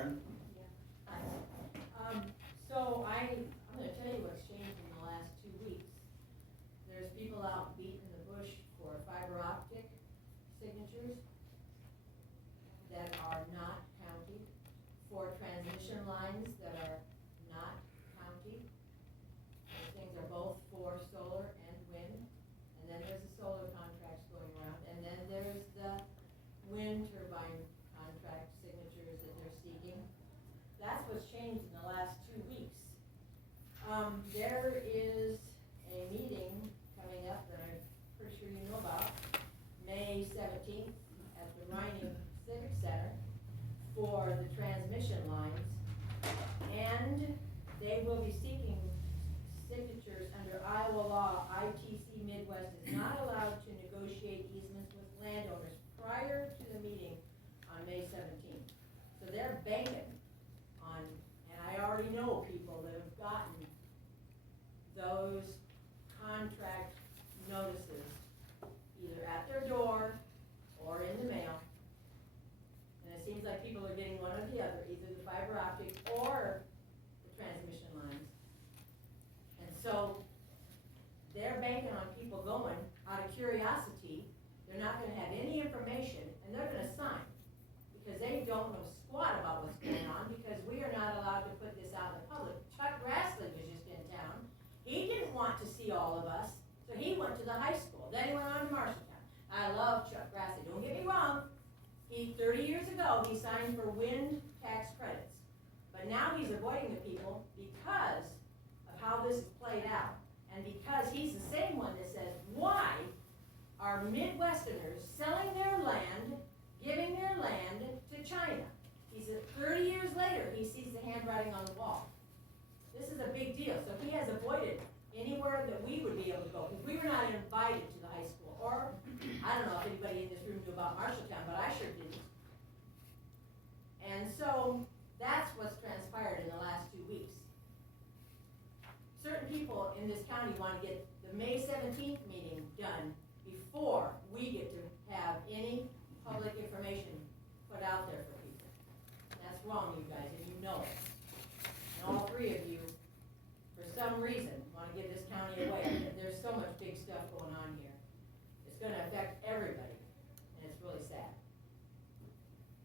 Karen? So I'm gonna tell you what's changed in the last 2 weeks. There's people out beating the bush for fiber optic signatures that are not county, for transmission lines that are not county. Those things are both for solar and wind, and then there's the solar contracts going around, and then there's the wind turbine contract signatures that they're seeking. That's what's changed in the last 2 weeks. There is a meeting coming up that I'm pretty sure you know about, May 17th at the Reining Civic Center for the transmission lines. And they will be seeking signatures under Iowa law. ITC Midwest is not allowed to negotiate easements with landowners prior to the meeting on May 17th. So they're banking on, and I already know people that have gotten those contract notices either at their door or in the mail. And it seems like people are getting one or the other, either the fiber optic or the transmission lines. And so they're banking on people going out of curiosity. They're not gonna have any information, and they're gonna sign, because they don't know squat about what's going on, because we are not allowed to put this out in the public. Chuck Grassley was just in town. He didn't want to see all of us, so he went to the high school. Then he went on to Marshalltown. I love Chuck Grassley, don't get me wrong. 30 years ago, he signed for wind tax credits. But now he's avoiding the people because of how this is played out. And because he's the same one that says, why are Midwesterners selling their land, giving their land to China? He said 30 years later, he sees the handwriting on the wall. This is a big deal. So he has avoided anywhere that we would be able to go, because we were not invited to the high school. Or, I don't know if anybody in this room knew about Marshalltown, but I sure didn't. And so, that's what's transpired in the last 2 weeks. Certain people in this county want to get the May 17th meeting done before we get to have any public information put out there for people. That's wrong, you